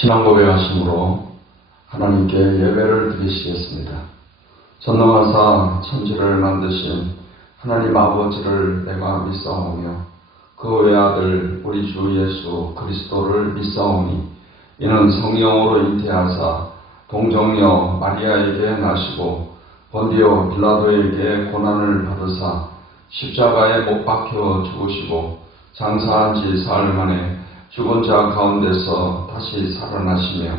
신앙 고백하심으로 하나님께 예배를 드리시겠습니다. 전능하사 천지를 만드신 하나님 아버지를 내가 믿사오며 그 외아들 우리 주 예수 그리스도를 믿사오니 이는 성령으로 잉태하사 동정녀 마리아에게 나시고 본디오 빌라도에게 고난을 받으사 십자가에 못 박혀 죽으시고 장사한 지 사흘 만에 죽은 자 가운데서 다시 살아나시며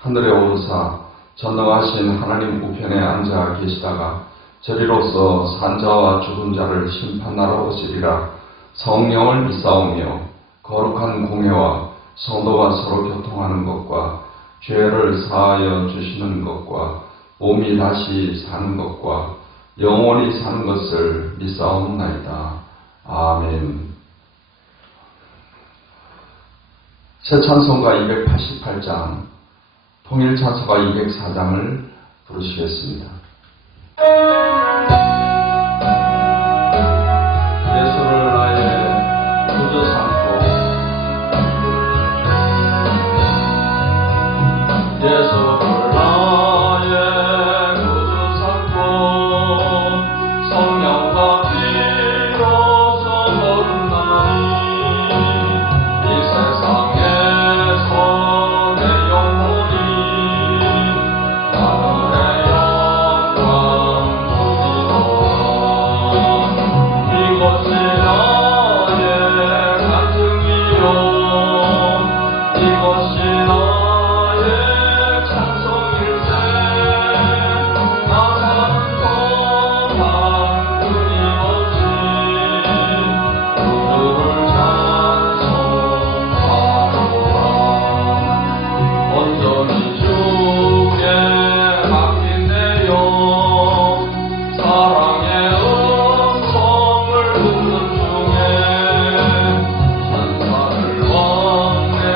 하늘에 오르사 전능하신 하나님 우편에 앉아 계시다가 저리로서 산자와 죽은 자를 심판하러 오시리라. 성령을 믿사오며 거룩한 공회와 성도가 서로 교통하는 것과 죄를 사하여 주시는 것과 몸이 다시 사는 것과 영원히 사는 것을 믿사옵나이다. 아멘. 새 찬송가 288장, 통일 찬송가 204장을 부르시겠습니다. 예수를 나의 구주 삼고 예수를 나의 구주 삼고 성령과 피로서 거듭나니 이 세상에서 내 영혼이 하늘의 영광 보리로다. 이것이 나의 간증이요 이것이 나의 찬송일세. 나 사는 동안 끊임없이 구주를 찬송하노라. 온전히 주께 맡긴 내 영 사랑의 음성을 듣는 중에 천사를 왕래하는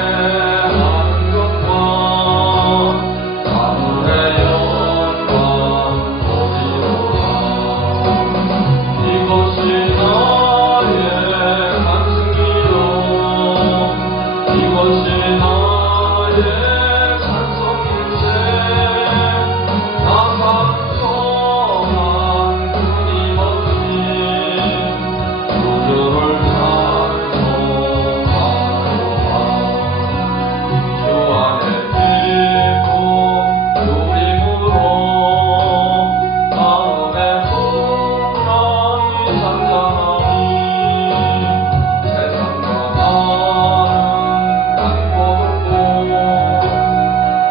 것과 하늘의 영광 보리로다. 이것이 나의 간증이요 이것이 나의 찬송일세. 나 사는 동안 끊임없이 구주를 찬송하노라. 주 안에 기쁨 누림으로 마음의 풍랑이 잔잔하니 세상과 나는 간고롭고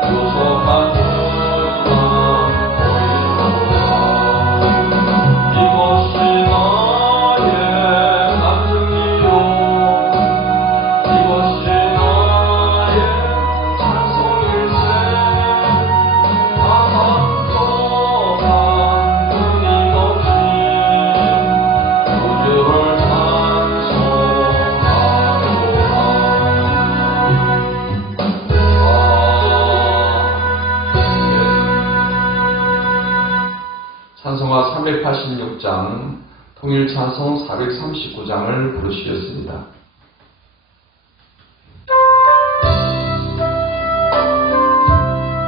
유속한 주만 보이노라. 이것이 나의 간증이요 이것이 나의 찬송일세. 나 사는 동안 끊임없이 구주를 찬송하노라. 찬송가 386장, 통일찬송 439장을 부르시겠습니다.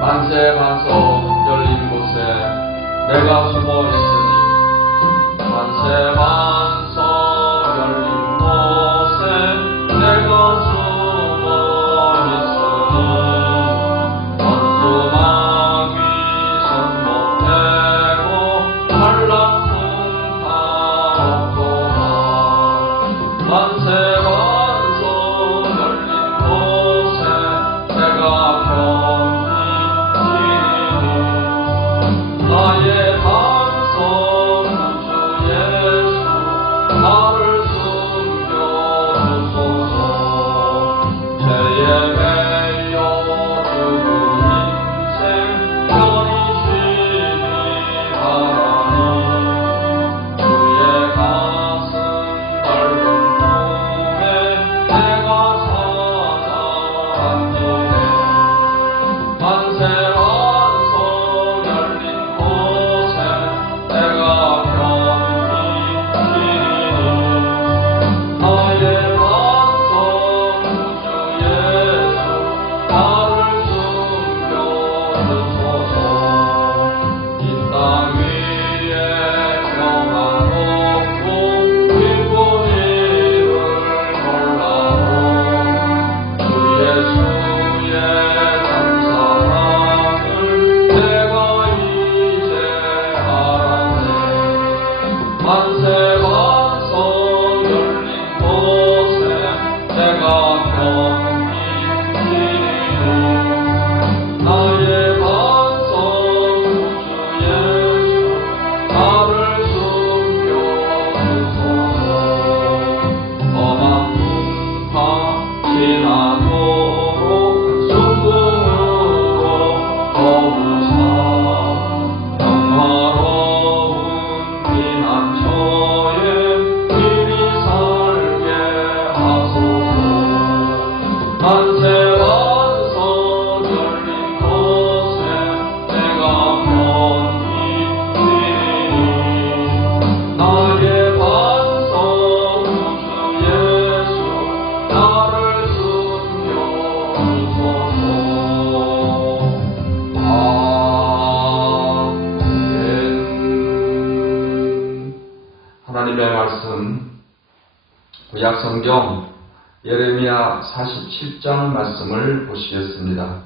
만세 반석 열린 곳에 내가 숨어 있으니 만세 반석 열린 곳에 내가 숨어 있으니 원수마귀 손못 대고 한라풍 다 없도다. 만세 반석 열린 곳에 내가 편히 지리니 나의 반석 구주 예수 말씀, 구약 성경 예레미야 47장 말씀을 보시겠습니다.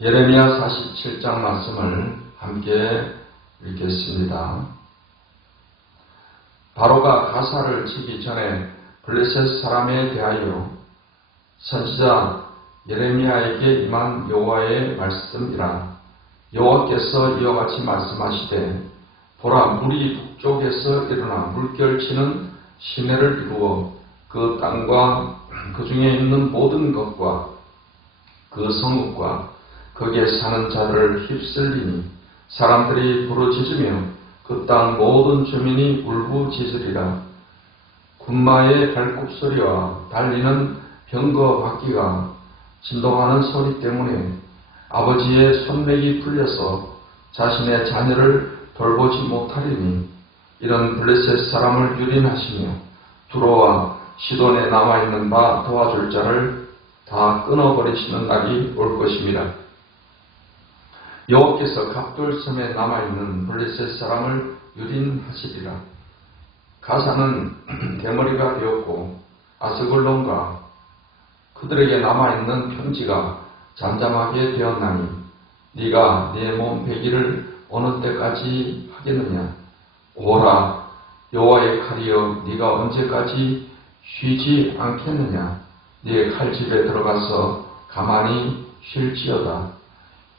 예레미야 47장 말씀을 함께 읽겠습니다. 바로가 가사를 치기 전에 블레셋 사람에 대하여 선지자 예레미야에게 임한 여호와의 말씀이라. 여호와께서 이와 같이 말씀하시되 보라, 물이 북쪽에서 일어나 물결치는 시내를 이루어 그 땅과 그 중에 있는 모든 것과 그 성읍과 거기에 사는 자들을 휩쓸리니 사람들이 부르짖으며 그 땅 모든 주민이 울부짖으리라. 군마의 발굽소리와 달리는 병거 바퀴가 진동하는 소리 때문에 아버지의 손맥이 풀려서 자신의 자녀를 돌보지 못하리니 이런 블레셋 사람을 유린하시며 두로와 시돈에 남아있는 바 도와줄 자를 다 끊어버리시는 날이 올 것입니다. 여호와께서 갑돌섬에 남아있는 블레셋 사람을 유린하시리라. 가사는 대머리가 되었고 아스글론과 그들에게 남아있는 평지가 잠잠하게 되었나니 네가 네 몸 배기를 어느 때까지 하겠느냐. 오라, 여호와의 칼이여, 네가 언제까지 쉬지 않겠느냐. 네 칼집에 들어가서 가만히 쉴지어다.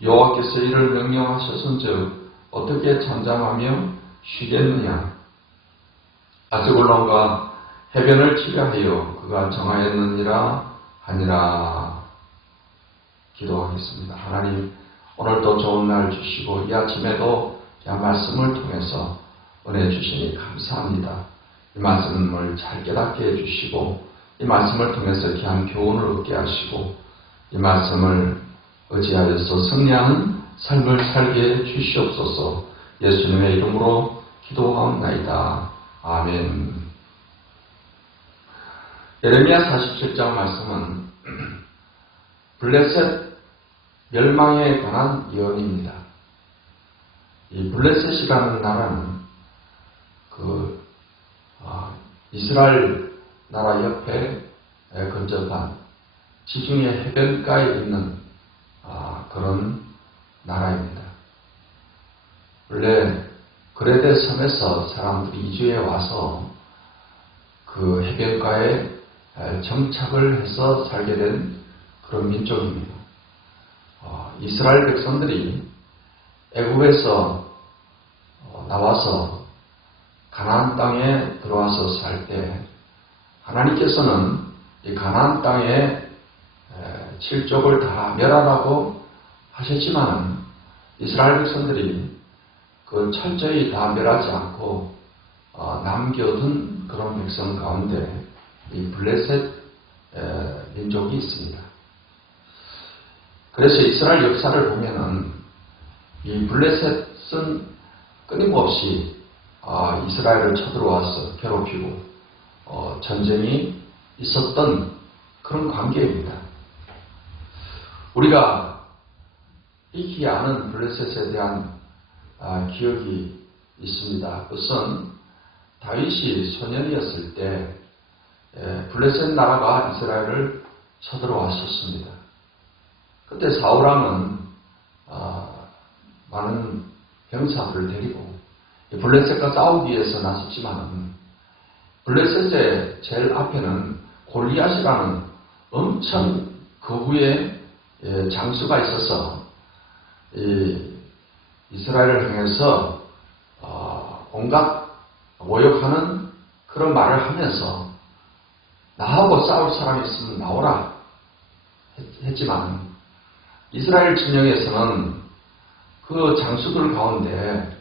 여호와께서 이를 명령하셨은즉 어떻게 잠잠하며 쉬겠느냐. 아스글론과 해변을 치려하여 그가 정하였느니라 하니라. 기도하겠습니다. 하나님, 오늘도 좋은 날 주시고 이 아침에도 이 말씀을 통해서 은혜 주시니 감사합니다. 이 말씀을 잘 깨닫게 해주시고 이 말씀을 통해서 귀한 교훈을 얻게 하시고 이 말씀을 의지하여서 승리하는 삶을 살게 해 주시옵소서. 예수님의 이름으로 기도하옵나이다. 아멘. 예레미야 47장 말씀은 블레셋 멸망에 관한 예언입니다. 이 블레셋이라는 나라는 이스라엘 나라 옆에 근접한 지중해 해변가에 있는 그런 나라입니다. 원래 그레데 섬에서 사람들이 이주해 와서 그 해변가에 정착을 해서 살게 된 그런 민족입니다. 이스라엘 백성들이 애굽에서 나와서 가나안 땅에 들어와서 살 때 하나님께서는 이 가나안 땅에 칠족을 다 멸하라고 하셨지만 이스라엘 백성들이 그 철저히 다 멸하지 않고 남겨둔 그런 백성 가운데 이 블레셋 민족이 있습니다. 그래서 이스라엘 역사를 보면은 이 블레셋은 끊임없이 이스라엘을 쳐들어와서 괴롭히고 전쟁이 있었던 그런 관계입니다. 우리가 익히 아는 블레셋에 대한 기억이 있습니다. 그것은 다윗이 소년이었을 때 블레셋 나라가 이스라엘을 쳐들어왔었습니다. 그때 사울왕은 많은 병사들을 데리고 블레셋과 싸우기 위해서 나섰지만 블레셋의 제일 앞에는 골리앗이라는 엄청 거구의 장수가 있어서 이스라엘을 향해서 온갖 모욕하는 그런 말을 하면서 나하고 싸울 사람이 있으면 나오라 했지만 이스라엘 진영에서는 그 장수들 가운데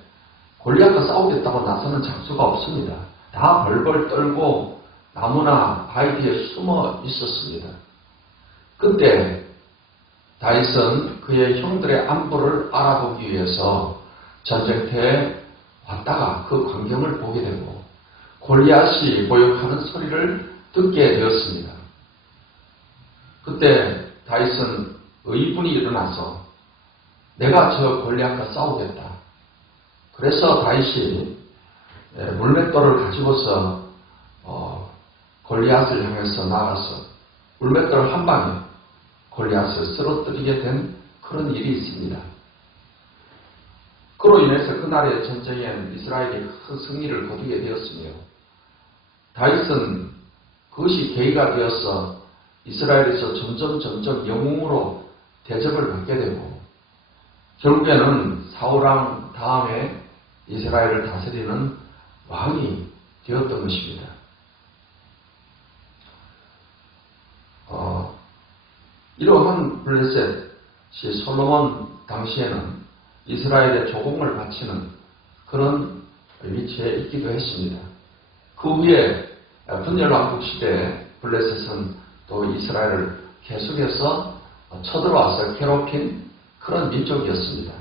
골리앗과 싸우겠다고 나서는 장수가 없습니다. 다 벌벌 떨고 나무나 바위 뒤에 숨어 있었습니다. 그때 다윗은 그의 형들의 안부를 알아보기 위해서 전쟁터에 왔다가 그 광경을 보게 되고 골리앗이 모욕하는 소리를 듣게 되었습니다. 그때 다윗은 의분이 일어나서 내가 저 골리앗과 싸우겠다. 그래서 다윗이 물맷돌을 가지고서 골리앗을 향해서 나가서 물맷돌 한 방에 골리앗을 쓰러뜨리게 된 그런 일이 있습니다. 그로 인해서 그날의 전쟁에는 이스라엘이 큰 승리를 거두게 되었으며 다윗은 그것이 계기가 되어서 이스라엘에서 점점 영웅으로 대접을 받게 되고 결국에는 사울왕 다음에 이스라엘을 다스리는 왕이 되었던 것입니다. 이러한 블레셋이 솔로몬 당시에는 이스라엘의 조공을 바치는 그런 위치에 있기도 했습니다. 그 후에 분열왕국 시대에 블레셋은 또 이스라엘을 계속해서 쳐들어와서 괴롭힌 그런 민족이었습니다.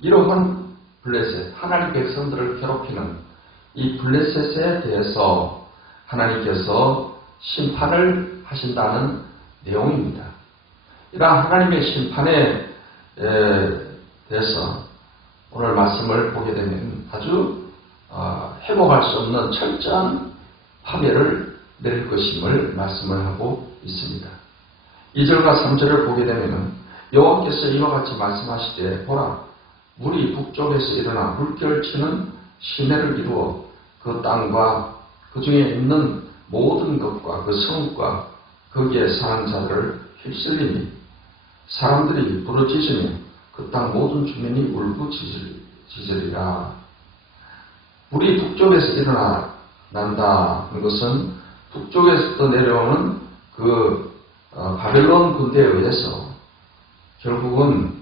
이러한 블레셋, 하나님 백성들을 괴롭히는 이 블레셋에 대해서 하나님께서 심판을 하신다는 내용입니다. 이러한 하나님의 심판에 대해서 오늘 말씀을 보게 되면 아주 회복할 수 없는 철저한 파멸을 내릴 것임을 말씀을 하고 있습니다. 2절과 3절을 보게 되면 여호와께서 이와 같이 말씀하시되 보라 물이 북쪽에서 일어나 물결치는 시내를 이루어 그 땅과 그 중에 있는 모든 것과 그 성과 거기에 사는 자들을 휩쓸리니 사람들이 부르짖으며 그 땅 모든 주민이 울부짖으리라. 물이 북쪽에서 일어난다는 것은 북쪽에서 내려오는 그 바벨론 군대에 의해서 결국은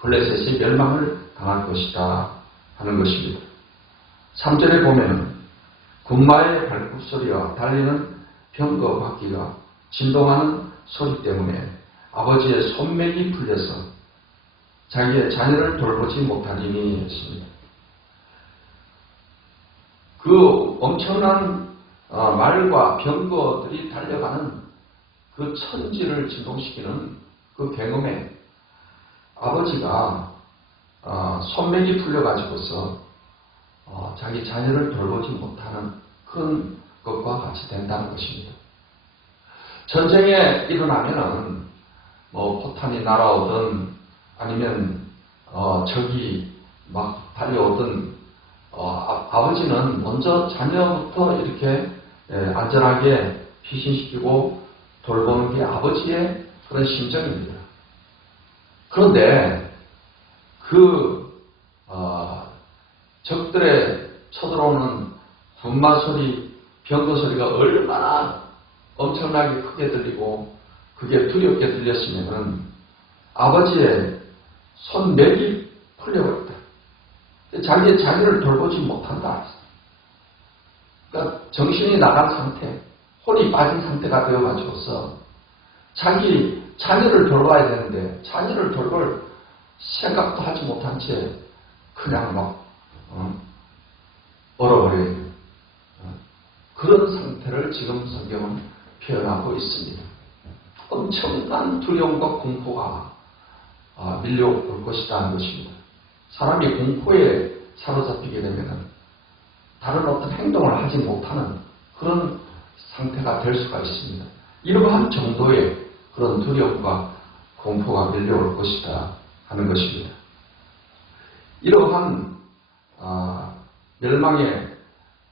블레셋이 멸망을 당할 것이다 하는 것입니다. 3절에 보면 군마의 발굽소리와 달리는 병거 바퀴가 진동하는 소리 때문에 아버지의 손맥이 풀려서 자기의 자녀를 돌보지 못하리니 했습니다. 그 엄청난 말과 병거들이 달려가는 그 천지를 진동시키는 그 경험에 아버지가 손맥이 풀려가지고서 자기 자녀를 돌보지 못하는 그런 것과 같이 된다는 것입니다. 전쟁에 일어나면은 포탄이 날아오든 아니면 적이 막 달려오든 아버지는 먼저 자녀부터 이렇게 안전하게 피신시키고 돌보는 게 아버지의 그런 심정입니다. 그런데 그 적들의 쳐들어오는 군마 소리, 병거 소리가 얼마나 엄청나게 크게 들리고 그게 두렵게 들렸으면 아버지의 손맥이 풀려버렸다. 자기의 자녀를 돌보지 못한다. 그러니까 정신이 나간 상태, 혼이 빠진 상태가 되어가지고서 자기 자녀를 돌봐야 되는데 자녀를 돌볼 생각도 하지 못한 채 그냥 막 얼어버려요. 그런 상태를 지금 성경은 표현하고 있습니다. 엄청난 두려움과 공포가 밀려올 것이다 하는 것입니다. 사람이 공포에 사로잡히게 되면 다른 어떤 행동을 하지 못하는 그런 상태가 될 수가 있습니다. 이러한 정도의 그런 두려움과 공포가 밀려올 것이다 하는 것입니다. 이러한 멸망의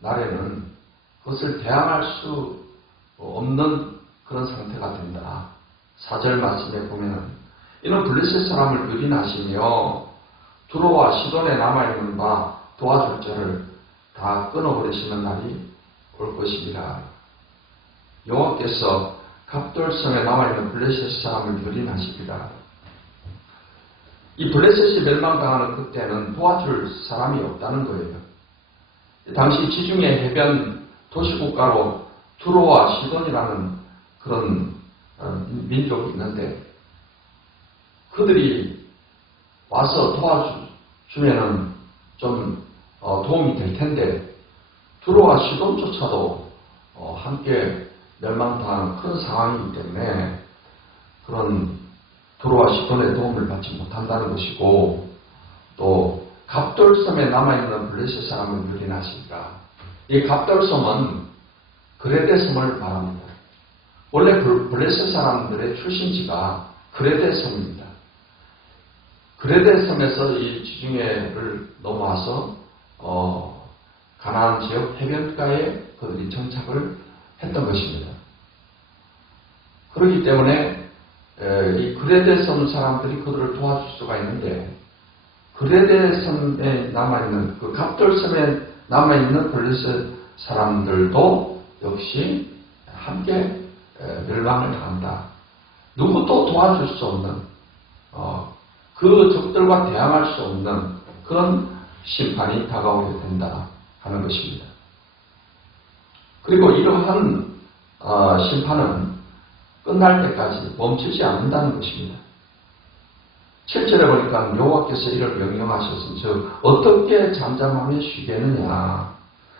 날에는 그것을 대항할 수 없는 그런 상태가 된다. 4절 말씀에 보면은 이는 블레셋 사람을 유린하시며 두로와 시돈에 남아있는 바 도와줄 자를 다 끊어버리시는 날이 올 것이니라. 여호와께서 갑돌성에 남아있는 블레셋 사람을 유린하시리라. 이 블레셋이 멸망당하는 그때는 도와줄 사람이 없다는 거예요. 당시 지중해 해변 도시국가로 두로와 시돈이라는 그런 민족이 있는데 그들이 와서 도와주면은 좀 도움이 될 텐데 두로와 시돈조차도 함께 멸망당하는 그런 상황이기 때문에 그런 두로와 시돈의 도움을 받지 못한다는 것이고 또 갑돌섬에 남아있는 블레셋 사람을 유린하시니까 이 갑돌섬은 그레데 섬을 말합니다. 원래 블레셋 사람들의 출신지가 그레데 섬입니다. 그레데 섬에서 이 지중해를 넘어와서 가나안 지역 해변가에 그들이 정착을 했던 것입니다. 그렇기 때문에 이 그레데 섬 사람들이 그들을 도와줄 수가 있는데 그레데 섬에 남아있는 그 갑돌섬에 남아있는 블레셋 사람들도 역시 함께 멸망을 당한다. 누구도 도와줄 수 없는 그 적들과 대항할 수 없는 그런 심판이 다가오게 된다 하는 것입니다. 그리고 이러한 심판은 끝날 때까지 멈추지 않는다는 것입니다. 7절에 보니까 여호와께서 이를 명령하셨으니 즉 어떻게 잠잠하며 쉬겠느냐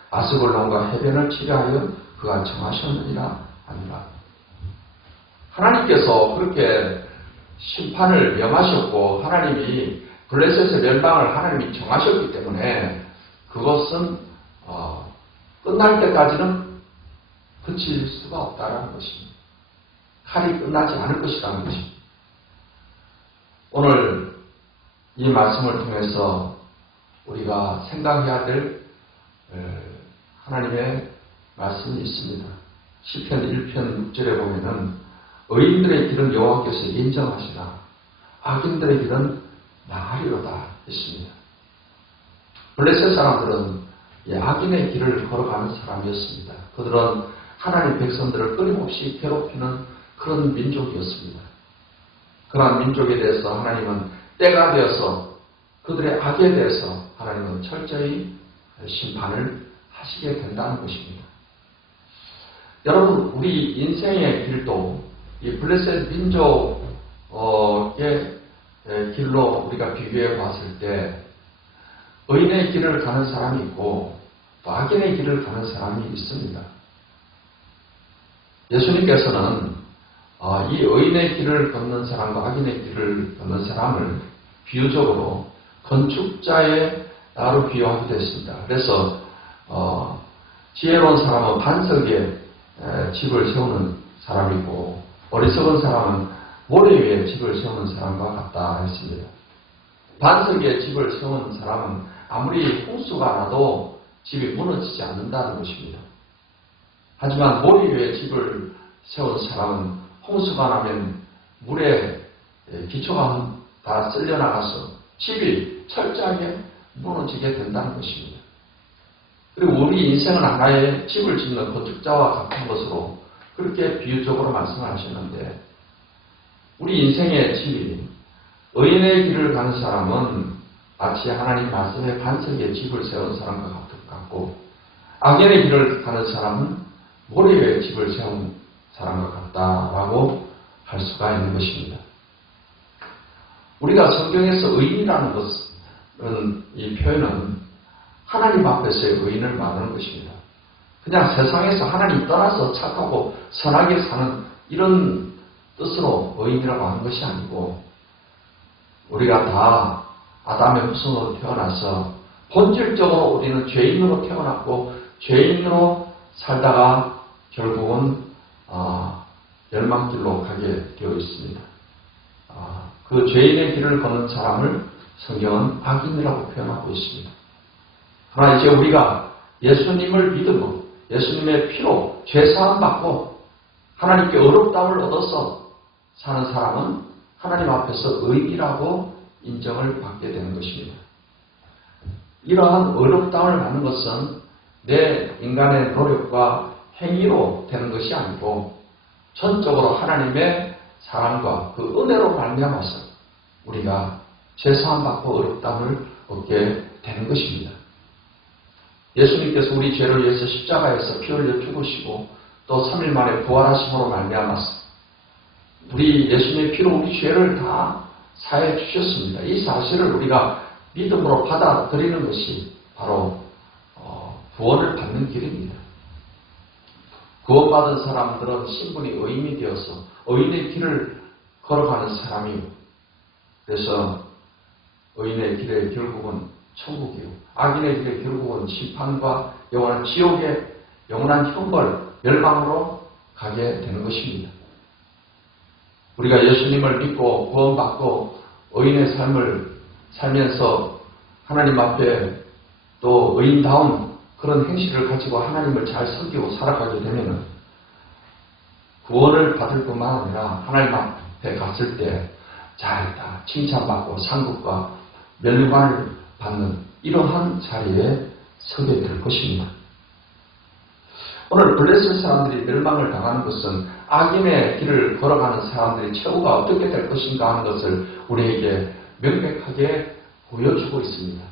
아스글론과 해변을 치려하여 그가 정하셨느니라 하니라. 하나님께서 그렇게 심판을 명하셨고 하나님이 블레셋의 멸망을 하나님이 정하셨기 때문에 그것은 끝날 때까지는 그칠 수가 없다라는 것입니다. 칼이 끝나지 않을 것이라는 것입니다. 오늘 이 말씀을 통해서 우리가 생각해야 될 하나님의 말씀이 있습니다. 시편 1편 6절에 보면은 의인들의 길은 여호와께서 인정하시나 악인들의 길은 망하리로다 했습니다. 블레셋 사람들은 악인의 길을 걸어가는 사람이었습니다. 그들은 하나님 백성들을 끊임없이 괴롭히는 그런 민족이었습니다. 그러한 민족에 대해서 하나님은 때가 되어서 그들의 악에 대해서 하나님은 철저히 심판을 하시게 된다는 것입니다. 여러분, 우리 인생의 길도 이 블레셋 민족의 길로 우리가 비교해 봤을 때 의인의 길을 가는 사람이 있고 또 악인의 길을 가는 사람이 있습니다. 예수님께서는 이 의인의 길을 걷는 사람과 악인의 길을 걷는 사람을 비유적으로 건축자의 나로 비유하기도 했습니다. 그래서 지혜로운 사람은 반석 위에 집을 세우는 사람이고 어리석은 사람은 모래 위에 집을 세우는 사람과 같다 했습니다. 반석 위에 집을 세우는 사람은 아무리 홍수가 나도 집이 무너지지 않는다는 것입니다. 하지만 모래 위에 집을 세운 사람은 홍수가 나면 물에 기초가 다 쓸려나가서 집이 철저하게 무너지게 된다는 것입니다. 그리고 우리 인생은 하나의 집을 짓는 건축자와 같은 것으로 그렇게 비유적으로 말씀을 하셨는데 우리 인생의 집이 의인의 길을 가는 사람은 마치 하나님 말씀의 반석에 집을 세운 사람과 같고 악인의 길을 가는 사람은 모래 위에 집을 세운 사람과 같다라고 할 수가 있는 것입니다. 우리가 성경에서 의인이라는 것은 이 표현은 하나님 앞에서의 의인을 말하는 것입니다. 그냥 세상에서 하나님 떠나서 착하고 선하게 사는 이런 뜻으로 의인이라고 하는 것이 아니고 우리가 다 아담의 후손으로 태어나서 본질적으로 우리는 죄인으로 태어났고 죄인으로 살다가 결국은 멸망길로 가게 되어 있습니다. 그 죄인의 길을 걷는 사람을 성경은 악인이라고 표현하고 있습니다. 그러나 이제 우리가 예수님을 믿음으로 예수님의 피로 죄사함 받고 하나님께 의롭다움을 얻어서 사는 사람은 하나님 앞에서 의인이라고 인정을 받게 되는 것입니다. 이러한 의롭다움을 받는 것은 내 인간의 노력과 행위로 되는 것이 아니고 전적으로 하나님의 사랑과 그 은혜로 말미암아서 우리가 죄사함 받고 의롭다움을 얻게 되는 것입니다. 예수님께서 우리 죄를 위해서 십자가에서 피 흘려 죽으시고 또 3일 만에 부활하심으로 말미암아서 우리 예수님의 피로 우리 죄를 다 사해 주셨습니다. 이 사실을 우리가 믿음으로 받아들이는 것이 바로 구원을 받는 길입니다. 구원받은 사람들은 신분이 의인이 되어서 의인의 길을 걸어가는 사람이요. 그래서 의인의 길에 결국은 천국이요, 악인의 길에 결국은 심판과 영원한 지옥의 영원한 형벌, 멸망으로 가게 되는 것입니다. 우리가 예수님을 믿고 구원받고 의인의 삶을 살면서 하나님 앞에 또 의인다운 그런 행실을 가지고 하나님을 잘 섬기고 살아가게 되면 구원을 받을 뿐만 아니라 하나님 앞에 갔을 때 잘했다, 칭찬받고 상급과 멸관을 받는 이러한 자리에 서게 될 것입니다. 오늘 블레셋 사람들이 멸망을 당하는 것은 악인의 길을 걸어가는 사람들의 처우가 어떻게 될 것인가 하는 것을 우리에게 명백하게 보여주고 있습니다.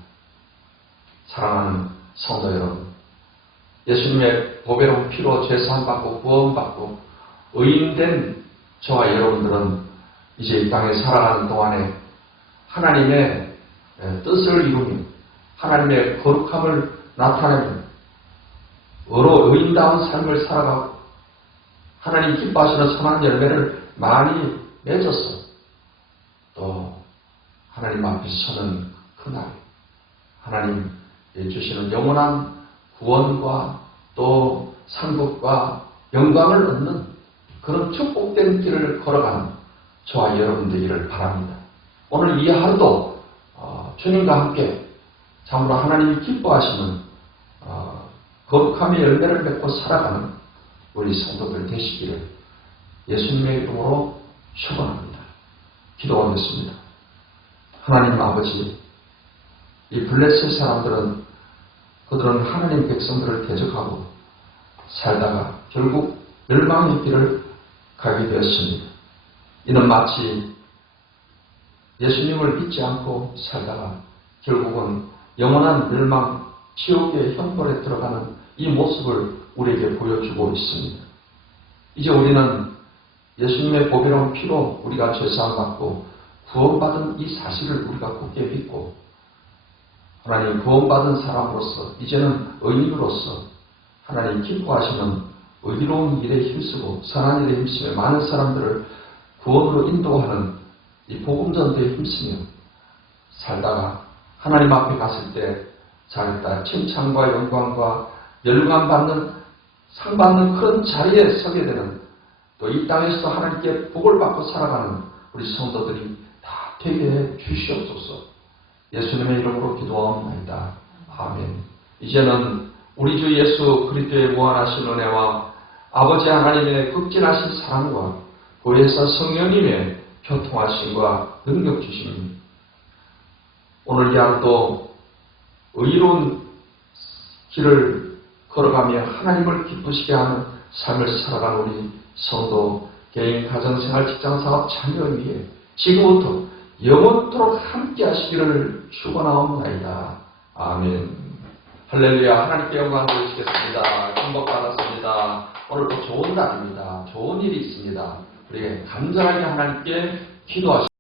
사랑하는 성도 여러분, 예수님의 보배로운 피로 죄사함받고 구원받고 의인된 저와 여러분들은 이제 이 땅에 살아가는 동안에 하나님의 뜻을 이루며 하나님의 거룩함을 나타내며 의인다운 삶을 살아가고 하나님 기뻐하시는 선한 열매를 많이 맺어서 또 하나님 앞에 서는 그날 하나님 주시는 영원한 구원과 또 상급과 영광을 얻는 그런 축복된 길을 걸어가는 저와 여러분 되기를 바랍니다. 오늘 이 하루도 주님과 함께 참으로 하나님이 기뻐하시는 거룩함의 열매를 맺고 살아가는 우리 성도들 되시기를 예수님의 이름으로 축원합니다. 기도하겠습니다. 하나님 아버지, 이 블레셋 사람들은 그들은 하나님 백성들을 대적하고 살다가 결국 멸망의 길을 가게 되었습니다. 이는 마치 예수님을 믿지 않고 살다가 결국은 영원한 멸망, 지옥의 형벌에 들어가는 이 모습을 우리에게 보여주고 있습니다. 이제 우리는 예수님의 보배로운 피로 우리가 죄사함 받고 구원받은 이 사실을 우리가 굳게 믿고 하나님 구원받은 사람으로서 이제는 의인으로서 하나님 기뻐하시는 의로운 일에 힘쓰고 선한 일에 힘쓰며 많은 사람들을 구원으로 인도하는 이 복음전도에 힘쓰며 살다가 하나님 앞에 갔을 때 잘했다, 칭찬과 영광과 멸관받는 상받는 그런 자리에 서게 되는 또 이 땅에서도 하나님께 복을 받고 살아가는 우리 성도들이 다 되게 해 주시옵소서. 예수님의 이름으로 기도하옵나이다. 아멘. 이제는 우리 주 예수 그리스도의 무한하신 은혜와 아버지 하나님의 극진하신 사랑과 보혜사 성령님의 교통하심과 능력 주심, 오늘 이 하루도 의로운 길을 걸어가며 하나님을 기쁘시게 하는 삶을 살아가는 우리 성도, 개인, 가정생활, 직장사업, 자녀를 위해 지금부터 영원토록 함께 하시기를 축원하옵나이다. 아멘. 할렐루야. 하나님께 영광 돌리시겠습니다. 축복받았습니다. 오늘도 좋은 날입니다. 좋은 일이 있습니다. 우리 간절하게 하나님께 기도하시옵소서.